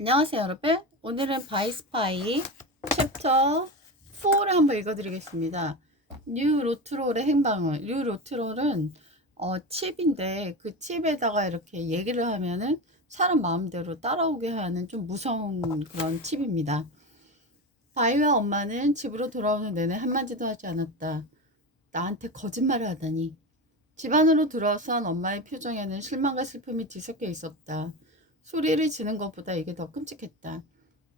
안녕하세요 여러분. 오늘은 바이스파이 챕터 4를 한번 읽어드리겠습니다. 뉴 로트롤의 행방을. 뉴 로트롤은 칩인데 그 칩에다가 이렇게 얘기를 하면은 사람 마음대로 따라오게 하는 좀 무서운 그런 칩입니다. 바이와 엄마는 집으로 돌아오는 내내 한마디도 하지 않았다. 나한테 거짓말을 하다니. 집 안으로 들어선 엄마의 표정에는 실망과 슬픔이 뒤섞여 있었다. 소리를 지는 것보다 이게 더 끔찍했다.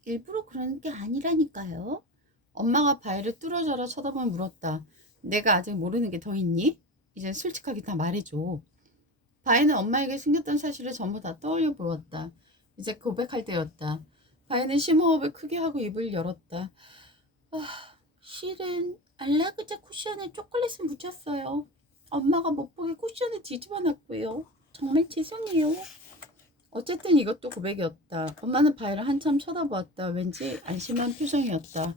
일부러 그러는 게 아니라니까요. 엄마가 바위를 뚫어져라 쳐다보며 물었다. 내가 아직 모르는 게 더 있니? 이젠 솔직하게 다 말해줘. 바위는 엄마에게 숨겼던 사실을 전부 다 떠올려 보았다. 이제 고백할 때였다. 바위는 심호흡을 크게 하고 입을 열었다. 실은 안락의자 쿠션에 초콜릿을 묻혔어요. 엄마가 못 보게 쿠션을 뒤집어 놨고요. 정말 죄송해요. 어쨌든 이것도 고백이었다. 엄마는 바위를 한참 쳐다보았다. 왠지 안심한 표정이었다.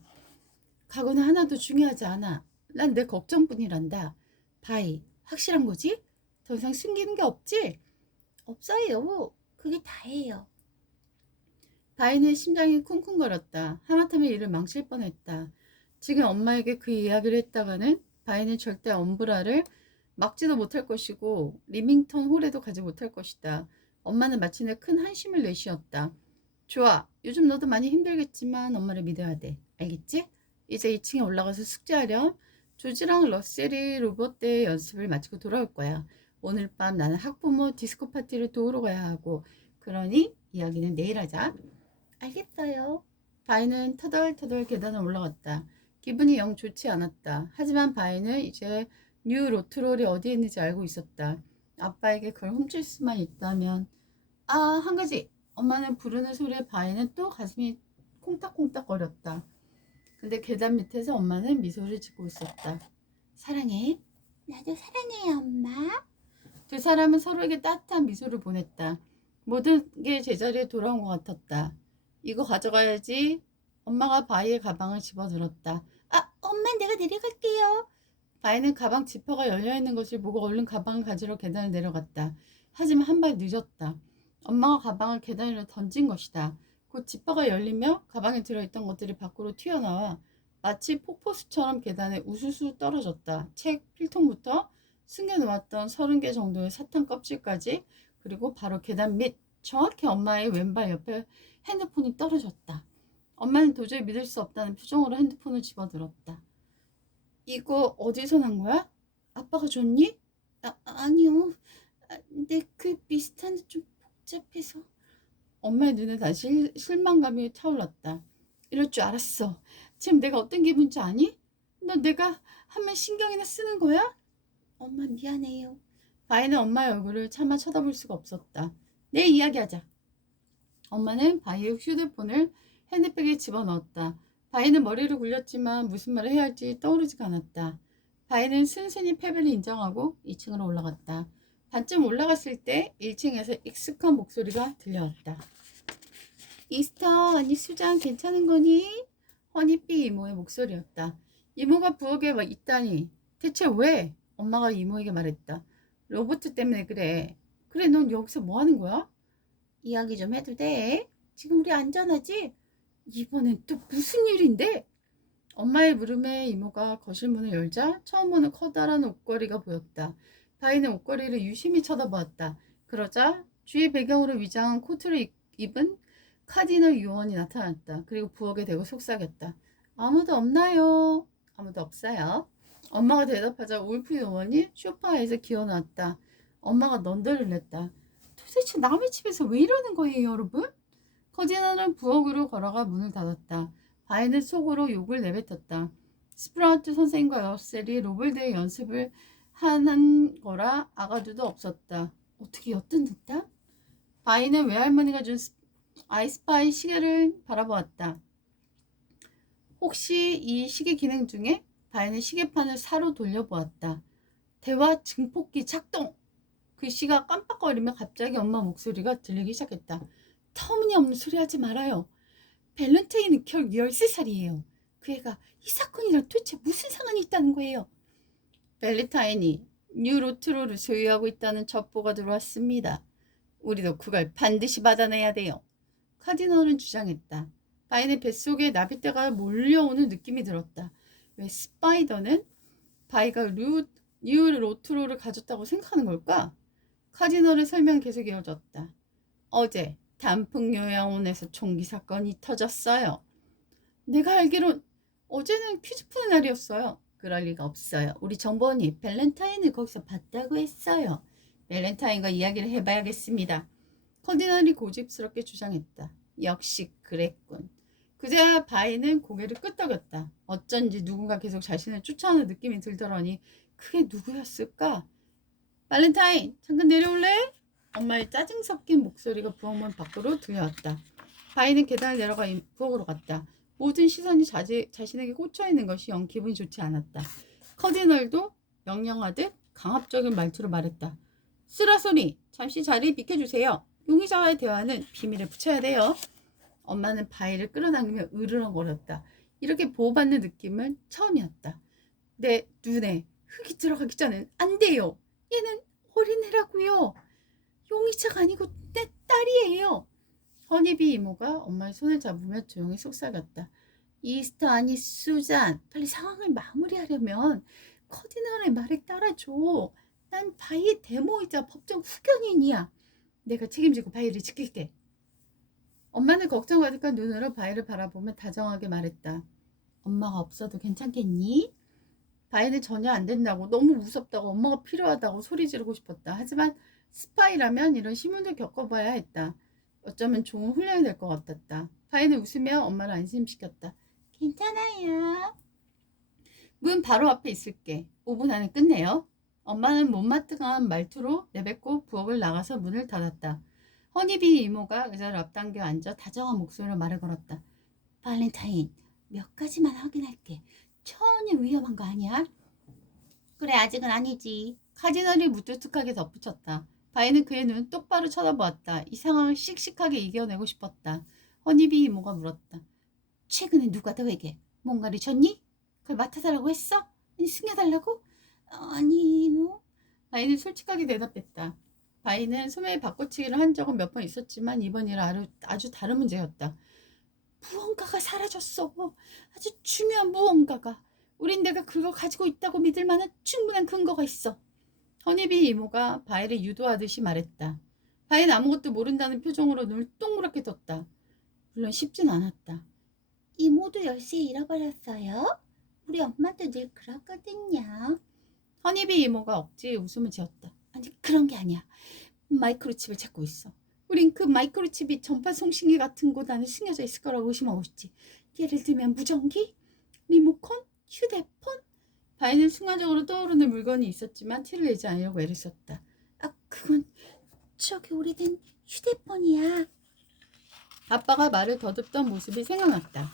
각오는 하나도 중요하지 않아. 난 내 걱정뿐이란다. 바위, 확실한 거지? 더 이상 숨기는 게 없지? 없어요. 그게 다예요. 바위는 심장이 쿵쿵거렸다. 하마터면 일을 망칠 뻔했다. 지금 엄마에게 그 이야기를 했다가는 바위는 절대 엄브라를 막지도 못할 것이고 리밍턴 홀에도 가지 못할 것이다. 엄마는 마침내 큰 한심을 내쉬었다. 좋아. 요즘 너도 많이 힘들겠지만 엄마를 믿어야 돼. 알겠지? 이제 2층에 올라가서 숙제하렴. 조지랑 러셀이 로봇대회 연습을 마치고 돌아올 거야. 오늘 밤 나는 학부모 디스코 파티를 도우러 가야 하고 그러니 이야기는 내일 하자. 알겠어요. 바이는 터덜터덜 계단을 올라갔다. 기분이 영 좋지 않았다. 하지만 바이는 이제 뉴 로트롤이 어디에 있는지 알고 있었다. 아빠에게 그걸 훔칠 수만 있다면. 한 가지. 엄마는 부르는 소리에 바이는 또 가슴이 콩닥콩닥거렸다. 근데 계단 밑에서 엄마는 미소를 짓고 있었다. 사랑해. 나도 사랑해요, 엄마. 두 사람은 서로에게 따뜻한 미소를 보냈다. 모든 게 제자리에 돌아온 것 같았다. 이거 가져가야지. 엄마가 바이의 가방을 집어들었다. 엄마 내가 내려갈게요. 바이는 가방 지퍼가 열려있는 것을 보고 얼른 가방을 가지러 계단을 내려갔다. 하지만 한 발 늦었다. 엄마가 가방을 계단 위로 던진 것이다. 곧 지퍼가 열리며 가방에 들어있던 것들이 밖으로 튀어나와 마치 폭포수처럼 계단에 우수수 떨어졌다. 책, 필통부터 숨겨놓았던 30개 정도의 사탕 껍질까지, 그리고 바로 계단 밑 정확히 엄마의 왼발 옆에 핸드폰이 떨어졌다. 엄마는 도저히 믿을 수 없다는 표정으로 핸드폰을 집어들었다. 이거 어디서 난 거야? 아빠가 줬니? 아니요. 근데 그 비슷한데 좀 복잡해서. 엄마의 눈에 다시 실망감이 타올랐다. 이럴 줄 알았어. 지금 내가 어떤 기분인지 아니? 너 내가 하면 신경이나 쓰는 거야? 엄마 미안해요. 바이는 엄마의 얼굴을 차마 쳐다볼 수가 없었다. 내일 이야기하자. 엄마는 바이의 휴대폰을 핸드백에 집어넣었다. 바이는 머리를 굴렸지만 무슨 말을 해야 할지 떠오르지가 않았다. 바이는 순순히 패배를 인정하고 2층으로 올라갔다. 반쯤 올라갔을 때 1층에서 익숙한 목소리가 들려왔다. 이스터, 아니 수장 괜찮은 거니? 허니피 이모의 목소리였다. 이모가 부엌에 있다니. 대체 왜? 엄마가 이모에게 말했다. 로봇 때문에 그래. 그래, 넌 여기서 뭐 하는 거야? 이야기 좀 해도 돼? 지금 우리 안전하지? 이번엔 또 무슨 일인데? 엄마의 물음에 이모가 거실 문을 열자 처음 보는 커다란 옷걸이가 보였다. 바이는 옷걸이를 유심히 쳐다보았다. 그러자 주위 배경으로 위장한 코트를 입은 카디널 요원이 나타났다. 그리고 부엌에 대고 속삭였다. 아무도 없나요? 아무도 없어요. 엄마가 대답하자 울프 요원이 소파에서 기어났다. 엄마가 넌더를 냈다. 도대체 남의 집에서 왜 이러는 거예요, 여러분? 커지너는 부엌으로 걸어가 문을 닫았다. 바이는 속으로 욕을 내뱉었다. 스프라우트 선생과 러셀이 로블대회 연습을 하는 거라 아가두도 없었다. 어떻게 엿듣는다? 바이는 외할머니가 준 아이스파이 시계를 바라보았다. 혹시 이 시계 기능 중에? 바이는 시계판을 사로 돌려보았다. 대화 증폭기 작동! 글씨가 깜빡거리며 갑자기 엄마 목소리가 들리기 시작했다. 터무니없는 소리 하지 말아요. 밸런테인은 겨우 13살이에요. 그 애가 이 사건이랑 도대체 무슨 상관이 있다는 거예요? 벨리타인이 뉴 로트로를 소유하고 있다는 첩보가 들어왔습니다. 우리도 그걸 반드시 받아내야 돼요. 카디널은 주장했다. 바이는 뱃속에 나비떼가 몰려오는 느낌이 들었다. 왜 스파이더는 바이가 뉴 로트로를 가졌다고 생각하는 걸까? 카디널의 설명이 계속 이어졌다. 어제 단풍요양원에서 총기 사건이 터졌어요. 내가 알기론 어제는 퀴즈 푸는 날이었어요. 그럴 리가 없어요. 우리 정보원이 밸런타인을 거기서 봤다고 했어요. 밸런타인과 이야기를 해봐야겠습니다. 커디널이 고집스럽게 주장했다. 역시 그랬군. 그제야 바이는 고개를 끄덕였다. 어쩐지 누군가 계속 자신을 쫓아오는 느낌이 들더러니 그게 누구였을까? 발렌타인, 잠깐 내려올래? 엄마의 짜증 섞인 목소리가 부엌문 밖으로 들려왔다. 바이는 계단을 내려가 부엌으로 갔다. 모든 시선이 자신에게 꽂혀있는 것이 영 기분이 좋지 않았다. 커디널도 명령하듯 강압적인 말투로 말했다. 쓰라소니, 잠시 자리 비켜주세요. 용의자와의 대화는 비밀에 붙여야 돼요. 엄마는 바이를 끌어당기며 으르렁거렸다. 이렇게 보호받는 느낌은 처음이었다. 내 눈에 흙이 들어가기 전엔 안 돼요. 얘는 어린애라고요. 용의자가 아니고 내 딸이에요. 허니비 이모가 엄마의 손을 잡으며 조용히 속삭였다. 이스터 아니 수잔, 빨리 상황을 마무리하려면 커디널의 말에 따라줘. 난 바이의 대모이자 법정 후견인이야. 내가 책임지고 바이를 지킬게. 엄마는 걱정 가득한 눈으로 바이를 바라보며 다정하게 말했다. 엄마가 없어도 괜찮겠니? 바이는 전혀 안 된다고, 너무 무섭다고, 엄마가 필요하다고 소리 지르고 싶었다. 하지만 스파이라면 이런 시문도 겪어봐야 했다. 어쩌면 좋은 훈련이 될 것 같았다. 바이는 웃으며 엄마를 안심시켰다. 괜찮아요. 문 바로 앞에 있을게. 5분 안에 끝내요. 엄마는 못마땅한 말투로 내뱉고 부엌을 나가서 문을 닫았다. 허니비 이모가 의자를 앞당겨 앉아 다정한 목소리로 말을 걸었다. 발렌타인, 몇 가지만 확인할게. 전혀 위험한 거 아니야? 그래, 아직은 아니지. 카디널이 무뚝뚝하게 덧붙였다. 바이는 그의 눈 똑바로 쳐다보았다. 이 상황을 씩씩하게 이겨내고 싶었다. 허니비 이모가 물었다. 최근에 누가 너에게 뭔가를 줬니? 그걸 맡아달라고 했어? 아니, 승여달라고? 아니요. 바이는 솔직하게 대답했다. 바이는 소매에 바꿔치기를 한 적은 몇 번 있었지만 이번 일은 아주 다른 문제였다. 무언가가 사라졌어. 아주 중요한 무언가가. 우린 내가 그걸 가지고 있다고 믿을 만한 충분한 근거가 있어. 허니비 이모가 바이를 유도하듯이 말했다. 바이는 아무것도 모른다는 표정으로 눈을 동그랗게 떴다. 물론 쉽진 않았다. 이모도 열쇠 잃어버렸어요? 우리 엄마도 늘 그러거든요. 허니비 이모가 억지에 웃음을 지었다. 아니, 그런 게 아니야. 마이크로칩을 찾고 있어. 우린 그 마이크로칩이 전파 송신기 같은 곳 안에 숨겨져 있을 거라고 의심하고 있지. 예를 들면 무전기? 리모컨? 휴대폰? 바이는 순간적으로 떠오르는 물건이 있었지만 티를 내지 않으려고 애를 썼다. 아, 그건 저기 오래된 휴대폰이야. 아빠가 말을 더듬던 모습이 생각났다.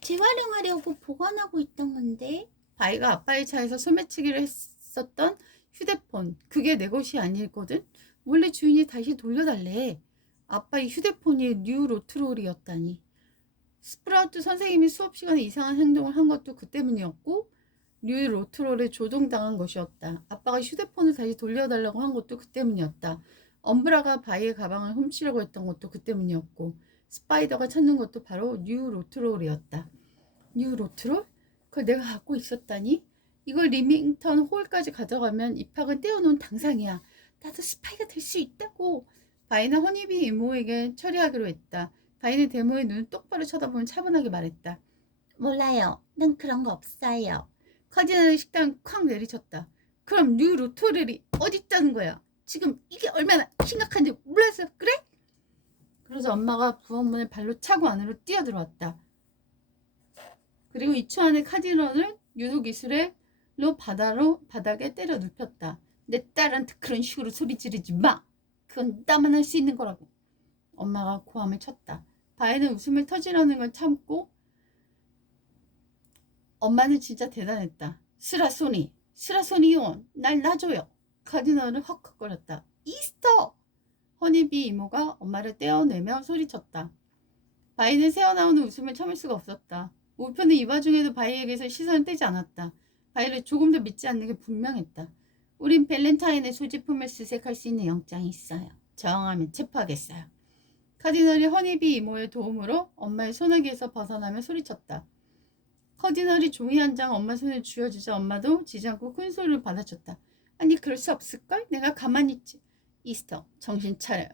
재활용하려고 보관하고 있던 건데. 바이가 아빠의 차에서 소매치기를 했었던 휴대폰, 그게 내 것이 아니거든. 원래 주인이 다시 돌려달래. 아빠의 휴대폰이 뉴 로트롤이었다니. 스프라우트 선생님이 수업 시간에 이상한 행동을 한 것도 그 때문이었고, 뉴 로트롤에 조종당한 것이었다. 아빠가 휴대폰을 다시 돌려달라고 한 것도 그 때문이었다. 엄브라가 바이의 가방을 훔치려고 했던 것도 그 때문이었고, 스파이더가 찾는 것도 바로 뉴 로트롤이었다. 뉴 로트롤? 그걸 내가 갖고 있었다니? 이걸 리밍턴 홀까지 가져가면 입학은 떼어놓은 당상이야. 나도 스파이가 될 수 있다고. 바이는 허니비 이모에게 처리하기로 했다. 바이는 데모의 눈을 똑바로 쳐다보며 차분하게 말했다. 몰라요. 난 그런 거 없어요. 카디널의 식당을 콱 내리쳤다. 그럼 뉴 로트롤이 어디 있다는 거야? 지금 이게 얼마나 심각한지 몰라서 그래? 그러자 엄마가 부엌문을 발로 차고 안으로 뛰어들어왔다. 그리고 2초 안에 카디널을 유도기술로 바닥에 때려 눕혔다. 내 딸한테 그런 식으로 소리 지르지 마. 그건 나만 할 수 있는 거라고. 엄마가 고함을 쳤다. 바이는 웃음을 터지려는 걸 참고 엄마는 진짜 대단했다. 스라소니 요원 날 놔줘요. 카디널은 헉헉거렸다. 이스터! 허니비 이모가 엄마를 떼어내며 소리쳤다. 바이는 새어나오는 웃음을 참을 수가 없었다. 우표는 이 와중에도 바이에게서 시선을 떼지 않았다. 바이를 조금 더 믿지 않는 게 분명했다. 우린 밸런타인의 소지품을 수색할 수 있는 영장이 있어요. 저항하면 체포하겠어요. 카디널이 허니비 이모의 도움으로 엄마의 소나기에서 벗어나며 소리쳤다. 카디널이 종이 한 장 엄마 손에 쥐어주자 엄마도 지지 않고 큰 소리를 받아쳤다. 아니 그럴 수 없을걸? 내가 가만히 있지. 이스터 정신 차려요.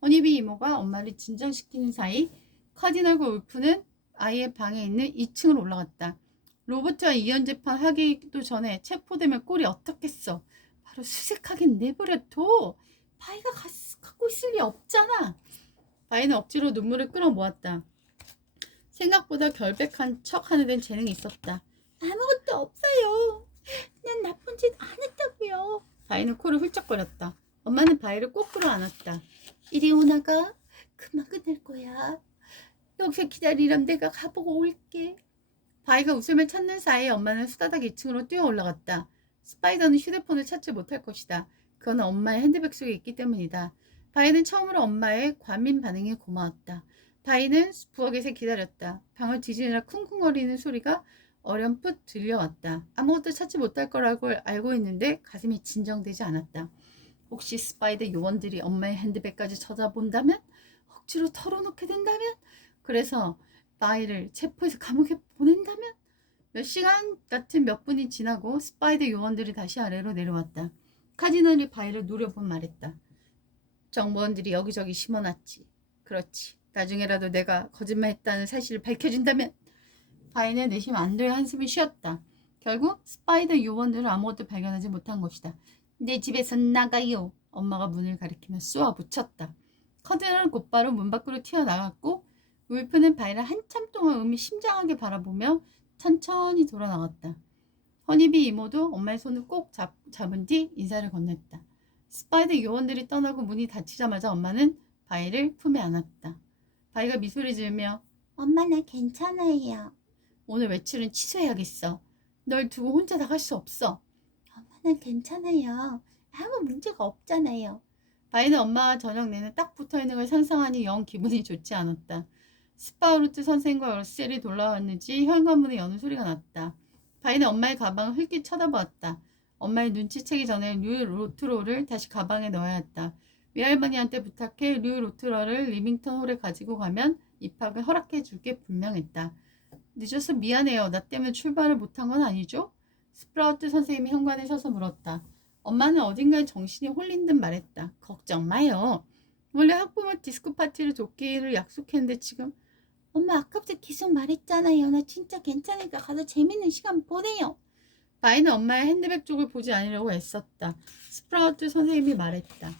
허니비 이모가 엄마를 진정시키는 사이 카디널과 울프는 아이의 방에 있는 2층으로 올라갔다. 로버트와 이혼 재판 하기도 전에 체포되면 꼴이 어떻겠어. 바로 수색하긴 내버려둬. 바이가 갖고 있을 리 없잖아. 바이는 억지로 눈물을 끌어모았다. 생각보다 결백한 척하는 데는 재능이 있었다. 아무것도 없어요. 난 나쁜 짓 안 했다고요. 바이는 코를 훌쩍거렸다. 엄마는 바이를 꼭 끌어안았다. 이리 오나가. 그만 끝낼 거야. 여기서 기다리렴. 내가 가보고 올게. 바이가 웃음을 찾는 사이에 엄마는 수다닥 2층으로 뛰어 올라갔다. 스파이더는 휴대폰을 찾지 못할 것이다. 그건 엄마의 핸드백 속에 있기 때문이다. 바이는 처음으로 엄마의 과민 반응에 고마웠다. 바이는 부엌에서 기다렸다. 방을 뒤지느라 쿵쿵거리는 소리가 어렴풋 들려왔다. 아무것도 찾지 못할 거라고 알고 있는데 가슴이 진정되지 않았다. 혹시 스파이더 요원들이 엄마의 핸드백까지 찾아본다면? 억지로 털어놓게 된다면? 그래서 바이를 체포해서 감옥에 보낸다면? 몇 시간 같은 몇 분이 지나고 스파이더 요원들이 다시 아래로 내려왔다. 카디널이 바이를 노려본 말했다. 정보원들이 여기저기 심어놨지. 그렇지. 나중에라도 내가 거짓말했다는 사실을 밝혀준다면? 바이는 내심 안도의 한숨을 쉬었다. 결국 스파이더 요원들은 아무것도 발견하지 못한 것이다. 내 집에서 나가요. 엄마가 문을 가리키며 쏘아붙였다. 카디널은 곧바로 문 밖으로 튀어나갔고 울프는 바이를 한참 동안 의미심장하게 바라보며 천천히 돌아 나왔다. 허니비 이모도 엄마의 손을 꼭 잡은 뒤 인사를 건넸다. 스파이더 요원들이 떠나고 문이 닫히자마자 엄마는 바이를 품에 안았다. 바이가 미소를 지으며 엄마 나 괜찮아요. 오늘 외출은 취소해야겠어. 널 두고 혼자 나갈 수 없어. 엄마 난 괜찮아요. 아무 문제가 없잖아요. 바이는 엄마와 저녁 내내 딱 붙어있는 걸 상상하니 영 기분이 좋지 않았다. 스파우루트 선생과 러셀이 돌아왔는지 현관문에 여는 소리가 났다. 바이는 엄마의 가방을 흘낏 쳐다보았다. 엄마의 눈치채기 전에 류 로트로를 다시 가방에 넣어야 했다. 외할머니한테 부탁해 류 로트러를 리밍턴 홀에 가지고 가면 입학을 허락해 줄게 분명했다. 늦어서 미안해요. 나 때문에 출발을 못한 건 아니죠? 스프라우트 선생님이 현관에 서서 물었다. 엄마는 어딘가에 정신이 홀린 듯 말했다. 걱정 마요. 원래 학부모 디스코 파티를 돕기를 약속했는데 지금 엄마 아까부터 계속 말했잖아요. 나 진짜 괜찮으니까 가서 재밌는 시간 보내요. 바이는 엄마의 핸드백 쪽을 보지 않으려고 애썼다. 스프라우트 선생님이 말했다.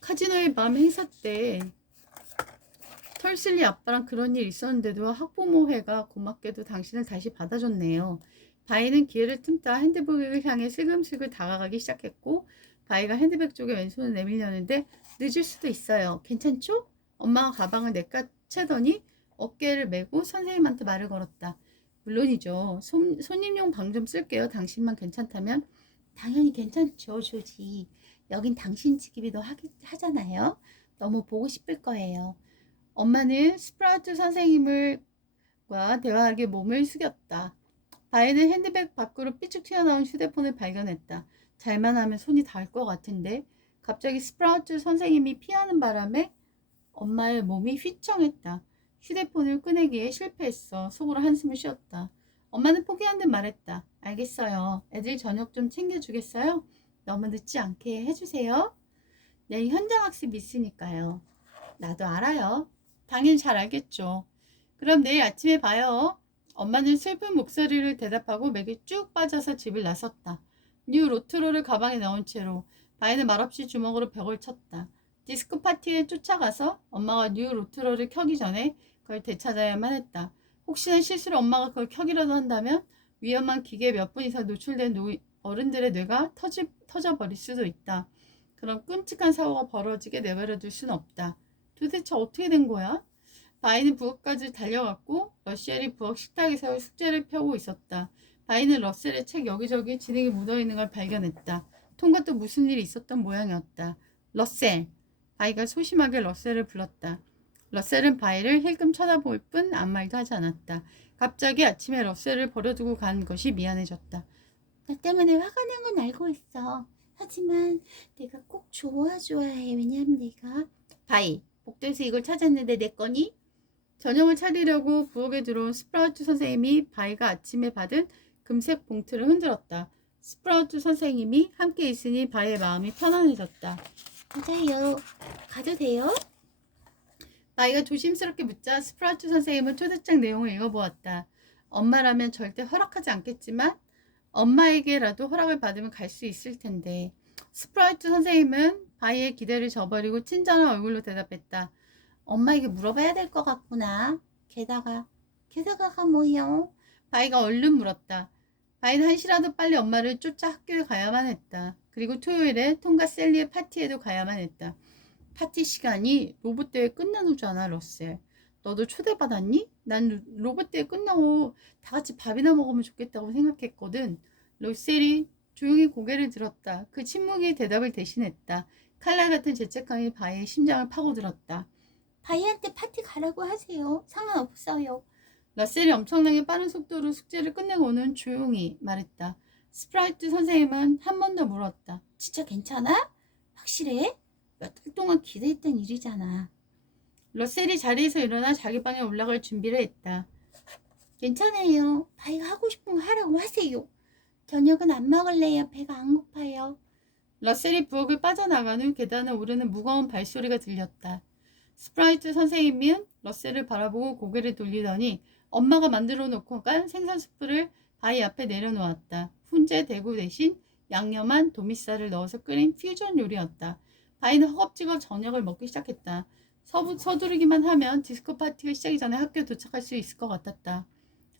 카지노의 밤 행사 때 털슬리 아빠랑 그런 일 있었는데도 학부모회가 고맙게도 당신을 다시 받아줬네요. 바이는 기회를 틈타 핸드백을 향해 슬금슬금 다가가기 시작했고 바이가 핸드백 쪽에 왼손을 내밀려는데 늦을 수도 있어요. 괜찮죠? 엄마가 가방을 내까채더니 어깨를 메고 선생님한테 말을 걸었다. 물론이죠. 손님용 방 좀 쓸게요. 당신만 괜찮다면. 당연히 괜찮죠, 조지. 여긴 당신 집이기도 하잖아요. 너무 보고 싶을 거예요. 엄마는 스프라우트 선생님과 대화하게 몸을 숙였다. 바이는 핸드백 밖으로 삐쭉 튀어나온 휴대폰을 발견했다. 잘만 하면 손이 닿을 것 같은데 갑자기 스프라우트 선생님이 피하는 바람에 엄마의 몸이 휘청했다. 휴대폰을 꺼내기에 실패했어. 속으로 한숨을 쉬었다. 엄마는 포기한 듯 말했다. 알겠어요. 애들 저녁 좀 챙겨주겠어요? 너무 늦지 않게 해주세요. 내일 현장 학습 있으니까요. 나도 알아요. 당연히 잘 알겠죠. 그럼 내일 아침에 봐요. 엄마는 슬픈 목소리를 대답하고 맥에 쭉 빠져서 집을 나섰다. 뉴 로트로를 가방에 넣은 채로 바이는 말없이 주먹으로 벽을 쳤다. 디스코 파티에 쫓아가서 엄마가 뉴 로트로를 켜기 전에 그걸 되찾아야만 했다. 혹시나 실수로 엄마가 그걸 켜기라도 한다면 위험한 기계에 몇 분 이상 노출된 어른들의 뇌가 터져버릴 수도 있다. 그럼 끔찍한 사고가 벌어지게 내버려둘 수는 없다. 도대체 어떻게 된 거야? 바이는 부엌까지 달려갔고 러셀이 부엌 식탁에서 숙제를 펴고 있었다. 바이는 러셀의 책 여기저기 진흙이 묻어있는 걸 발견했다. 통과 또 무슨 일이 있었던 모양이었다. 러셀! 바이가 소심하게 러셀을 불렀다. 러셀은 바이를 힐끔 쳐다볼 뿐 아무 말도 하지 않았다. 갑자기 아침에 러셀을 버려두고 간 것이 미안해졌다. 나 때문에 화가 난 건 알고 있어. 하지만 내가 꼭 좋아해. 왜냐면 내가 바이, 복도에서 이걸 찾았는데 내 거니? 저녁을 차리려고 부엌에 들어온 스프라우트 선생님이 바이가 아침에 받은 금색 봉투를 흔들었다. 스프라우트 선생님이 함께 있으니 바이의 마음이 편안해졌다. 맞아요. 가도 돼요? 바이가 조심스럽게 묻자 스프라우트 선생님은 초대장 내용을 읽어보았다. 엄마라면 절대 허락하지 않겠지만 엄마에게라도 허락을 받으면 갈 수 있을 텐데. 스프라우트 선생님은 바이의 기대를 저버리고 친절한 얼굴로 대답했다. 엄마에게 물어봐야 될 것 같구나. 게다가가 뭐요? 바이가 얼른 물었다. 바이는 한시라도 빨리 엄마를 쫓아 학교에 가야만 했다. 그리고 토요일에 톰과 셀리의 파티에도 가야만 했다. 파티 시간이 로봇 대회 끝난 후잖아, 러셀. 너도 초대받았니? 난 로봇 대회 끝나고 다 같이 밥이나 먹으면 좋겠다고 생각했거든. 러셀이 조용히 고개를 들었다. 그 침묵이 대답을 대신했다. 칼날 같은 죄책감이 바이의 심장을 파고들었다. 바이한테 파티 가라고 하세요. 상관없어요. 러셀이 엄청나게 빠른 속도로 숙제를 끝내고는 조용히 말했다. 스프라이트 선생님은 한 번 더 물었다. 진짜 괜찮아? 확실해? 몇 달 동안 기대했던 일이잖아. 러셀이 자리에서 일어나 자기 방에 올라갈 준비를 했다. 괜찮아요. 바이가 하고 싶은 거 하라고 하세요. 저녁은 안 먹을래요. 배가 안 고파요. 러셀이 부엌을 빠져나간 후 계단을 오르는 무거운 발소리가 들렸다. 스프라이트 선생님은 러셀을 바라보고 고개를 돌리더니 엄마가 만들어 놓고 간 생선 스프를 바이 앞에 내려놓았다. 훈제 대구 대신 양념한 도미살을 넣어서 끓인 퓨전 요리였다. 바이는 허겁지겁 저녁을 먹기 시작했다. 서두르기만 하면 디스코 파티가 시작이 전에 학교에 도착할 수 있을 것 같았다.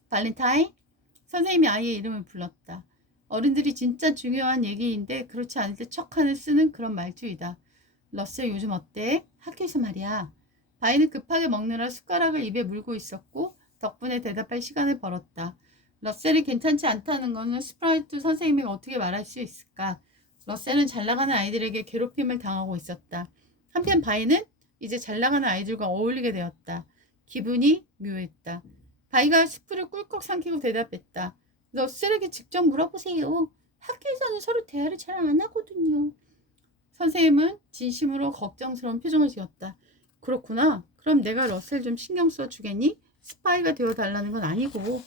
발렌타인? 선생님이 아이의 이름을 불렀다. 어른들이 진짜 중요한 얘기인데 그렇지 않을 때 척하는 쓰는 그런 말투이다. 러셀 요즘 어때? 학교에서 말이야. 바이는 급하게 먹느라 숟가락을 입에 물고 있었고 덕분에 대답할 시간을 벌었다. 러셀이 괜찮지 않다는 것은 스프라이트 선생님이 어떻게 말할 수 있을까? 러셀은 잘나가는 아이들에게 괴롭힘을 당하고 있었다. 한편 바이는 이제 잘나가는 아이들과 어울리게 되었다. 기분이 묘했다. 바이가 스프를 꿀꺽 삼키고 대답했다. 러셀에게 직접 물어보세요. 학교에서는 서로 대화를 잘 안 하거든요. 선생님은 진심으로 걱정스러운 표정을 지었다. 그렇구나. 그럼 내가 러셀 좀 신경 써 주겠니? 스파이가 되어달라는 건 아니고.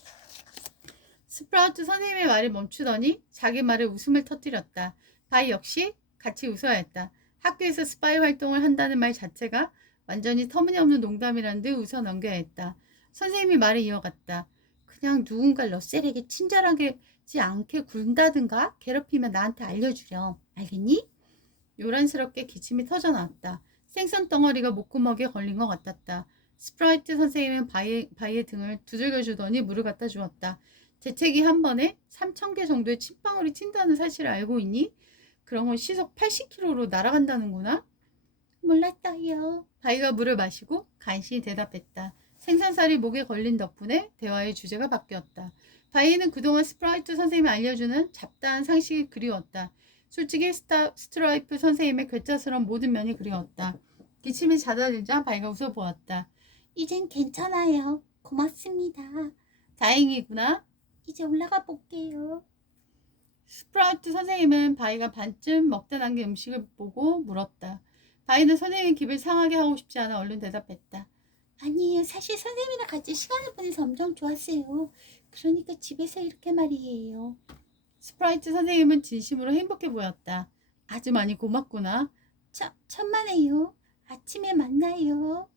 스프라우트 선생님의 말을 멈추더니 자기 말에 웃음을 터뜨렸다. 바이 역시 같이 웃어야 했다. 학교에서 스파이 활동을 한다는 말 자체가 완전히 터무니없는 농담이란 듯 웃어 넘겨야 했다. 선생님이 말을 이어갔다. 그냥 누군가 러셀에게 친절하지 않게 군다든가 괴롭히면 나한테 알려주렴. 알겠니? 요란스럽게 기침이 터져나왔다. 생선 덩어리가 목구멍에 걸린 것 같았다. 스프라이트 선생님은 바이의 등을 두들겨주더니 물을 갖다 주었다. 재채기 한 번에 3,000개 정도의 침방울이 튄다는 사실을 알고 있니? 그런 건 시속 80km로 날아간다는구나? 몰랐어요. 바이가 물을 마시고 간신히 대답했다. 생선살이 목에 걸린 덕분에 대화의 주제가 바뀌었다. 바이는 그동안 스프라이트 선생님이 알려주는 잡다한 상식이 그리웠다. 솔직히 스트라이프 선생님의 괴짜스러운 모든 면이 그리웠다. 기침이 잦아들자 바이가 웃어보았다. 이젠 괜찮아요. 고맙습니다. 다행이구나. 이제 올라가 볼게요. 스프라우트 선생님은 바이가 반쯤 먹다 남긴 음식을 보고 물었다. 바이는 선생님의 기분을 상하게 하고 싶지 않아 얼른 대답했다. 아니에요. 사실 선생님이랑 같이 시간을 보내서 엄청 좋았어요. 그러니까 집에서 이렇게 말이에요. 스프라이트 선생님은 진심으로 행복해 보였다. 아주 많이 고맙구나. 천만에요. 아침에 만나요.